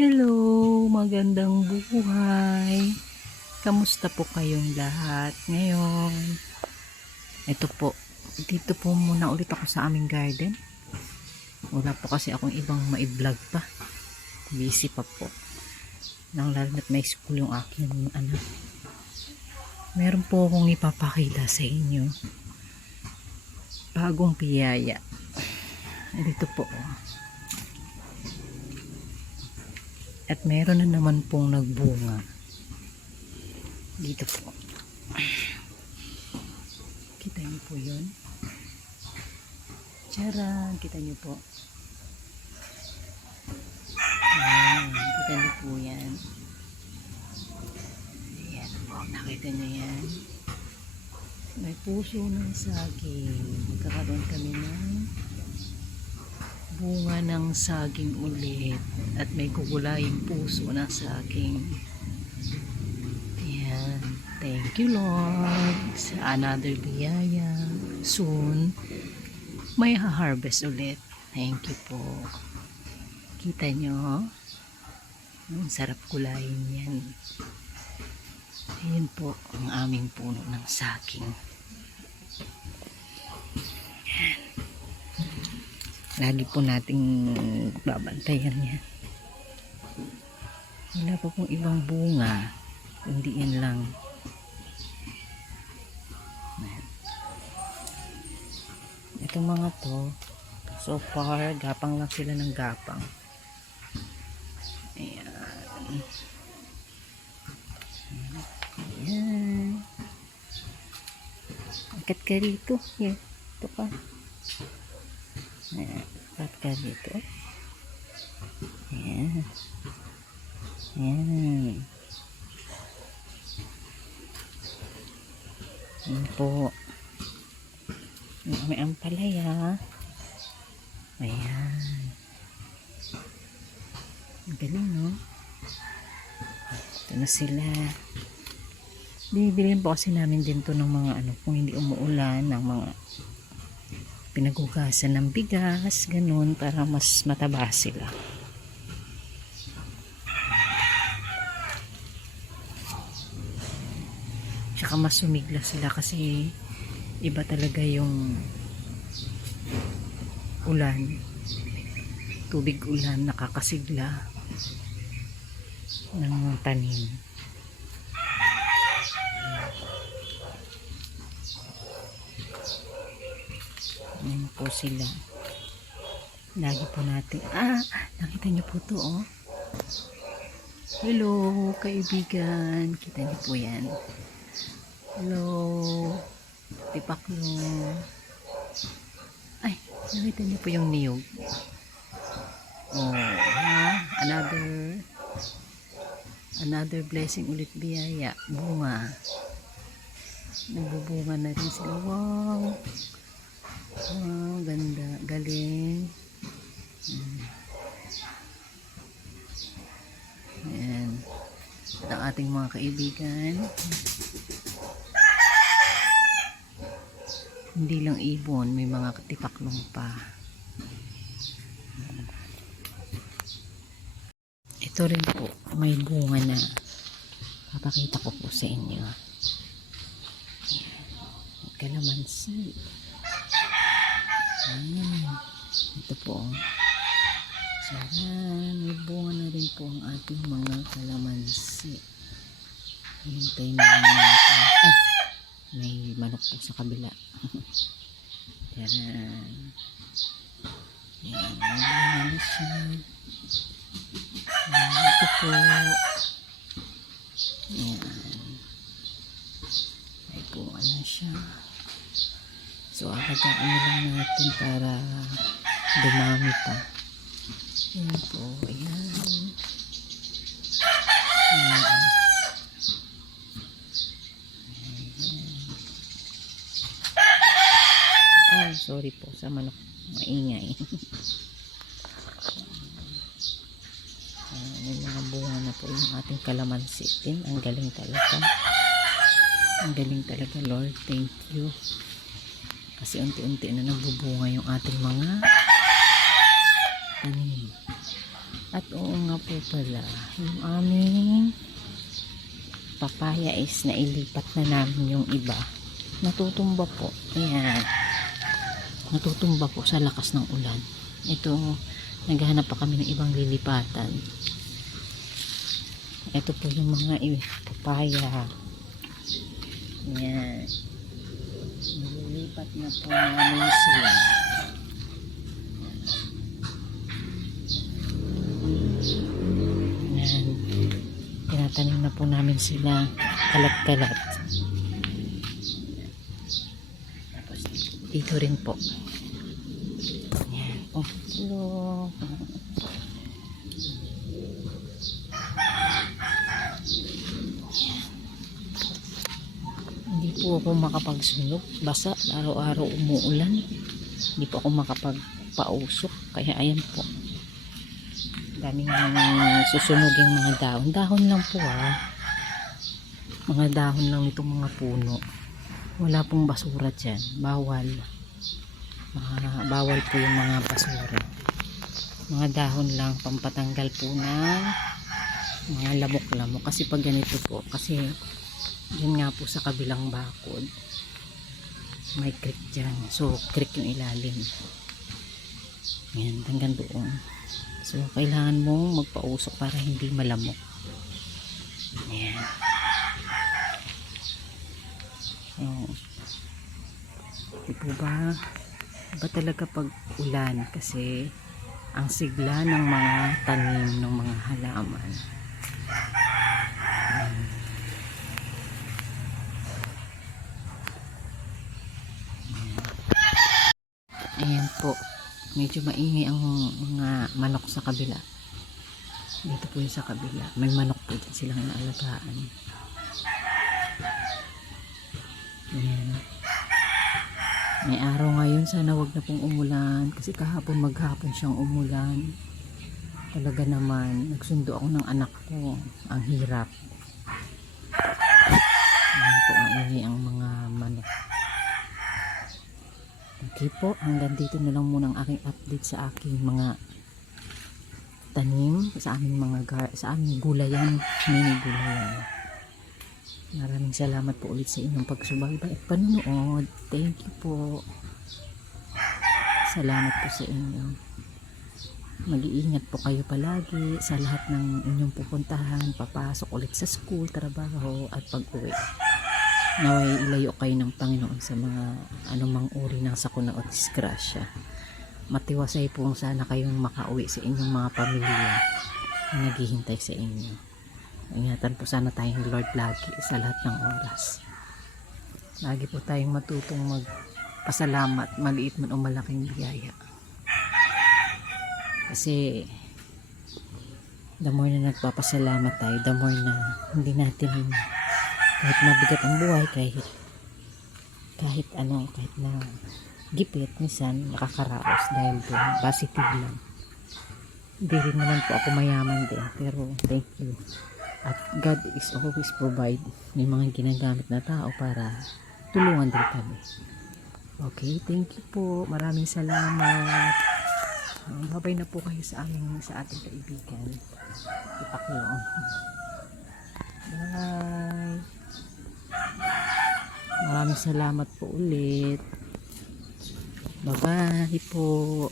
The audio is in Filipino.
Hello, magandang buhay. Kamusta po kayong lahat ngayon? Ito po, dito po muna ulit ako sa aming garden. Wala po kasi akong ibang ma-vlog pa. Busy pa po. Nang lalo na't may school yung aking anak. Meron po akong ipapakita sa inyo. Bagong piyaya. Dito po. At meron na naman pong nagbunga. Dito po. Kita niyo po yun? Tcharan! Kita niyo po. Ayan. Kita niyo po yan. Ayan po. Nakita niyo yan. May puso ng saging. Magkakaroon kami ng bunga ng saging ulit at may kukulaying puso ng saging. Ayan. Thank you Lord sa another biyaya. Soon may ha-harvest ulit. Thank you po. Kita nyo? Ang sarap kulayin yan. Ayan po ang aming puno ng saging. Lagi po nating babantayan yan. Wala pa pong ibang bunga. Hindi yan lang. Itong mga to, so far, gapang lang sila ng gapang. Ayan. Ayan. Angkat ka rito. Yan. Ito ka. Ayan, pat ka dito. Ayan. Ayan. Ayan po. May ampalaya. Ayan. Ang galing, no? Ito na sila. Bibilin po kasi namin din to ng mga ano, kung hindi umuulan, ng mga pinagugasan ng bigas, ganun, para mas mataba sila. Tsaka mas sumigla sila kasi iba talaga yung ulan, tubig ulan, nakakasigla ng tanim. Ayan po sila. Lagi po natin. Nakita niyo po to, oh. Hello, kaibigan. Kita niyo po yan. Hello. Tipaklo. Ay, nakita niyo po yung niyog. Oh, ha? Another blessing ulit, biyaya. Bunga. Nagbubunga na rin sila. Wow. Wow, ganda, galing. Ayan. At ang ating mga kaibigan, hindi lang ibon, may mga tipaklong pa. Ito rin po, may bunga na. Papakita ko po sa inyo. Kalamansi. Ito po. Saran, may bunga na rin po ang ating mga kalamansi. Hintay na natin. Ay, may manok po sa kabila. Saran. Ayan, may bunga na siya. Ito po. Ayan. May bunga na siya. So, agagaan na lang natin para dumami pa. Ayan po. Ayan. Ayan. Ayan. Sorry po sa manok. Maingay. Ayan, may mga bunga na po yung ating kalamansi din. Ang galing talaga. Ang galing talaga, Lord. Thank you. Kasi unti-unti na nagbubunga yung ating mga tanim. At oo nga po pala, yung aming papaya is nailipat na namin yung iba. Natutumba po. Ayan. Natutumba po sa lakas ng ulan. Ito, naghahanap pa kami ng ibang lilipatan. Ito po yung mga papaya. Ayan. Nililipat na po namin sila. Ayan. Tinatanim na po namin sila kalat-kalat. Tapos dito rin po. Ayan. Oh, hello. Hindi po ako makapagsunog. Basa, araw-araw umuulan. Hindi po ako makapagpausok. Kaya ayan po. Daming susunuging mga dahon. Dahon lang po Mga dahon lang itong mga puno. Wala pong basura dyan. Bawal. Bawal po yung mga basura. Mga dahon lang pampatanggal po ng mga lamok-lamok. Kasi pag ganito po, kasi yun nga po sa kabilang bakod, may creek dyan. So, creek yung ilalim. Ayan, hanggang doon. So, kailangan mong magpausok para hindi malamok. Ayan. So, di po ba? Iba talaga pag ulan kasi ang sigla ng mga tanim ng mga halaman. Ayan po. Medyo maingay ang mga manok sa kabila. Dito po yung sa kabila. May manok po dyan silang naalagaan. Ayan. May araw ngayon. Sana wag na pong umulan. Kasi kahapon maghapon siyang umulan. Talaga naman. Nagsundo ako ng anak ko. Ang hirap. Ayan po ang ingay ang mga manok. Okay po, hanggang dito na lang muna ang aking update sa aking mga tanim, sa aming gulayan, mini gulayan. Maraming salamat po ulit sa inyong pagsubaybay at panunood. Thank you po. Salamat po sa inyo. Mag-iingat po kayo palagi sa lahat ng inyong pupuntahan, papasok ulit sa school, trabaho at pag-uwi. Naway ilayo kayo ng Panginoon sa mga anumang uri ng sakuna o disgrasya. Matiwasay po sana kayong makauwi sa inyong mga pamilya na naghihintay sa inyo. Ingatan po sana tayong Lord lagi sa lahat ng oras. Lagi po tayong matutong magpasalamat, maliit man o malaking biyaya. Kasi the more na nagpapasalamat tayo, the more na hindi natin kahit mabigat ang buhay, kahit na gipit, minsan nakakaraos dahil doon, positive lang. Hindi rin naman po ako mayaman din, pero thank you. At God is always provide. May mga ginagamit na tao para tulungan din kami. Okay, thank you po. Maraming salamat. Babay na po kayo sa ating kaibigan. Ipaklong. Bye. Maraming salamat po ulit. Bye-bye po.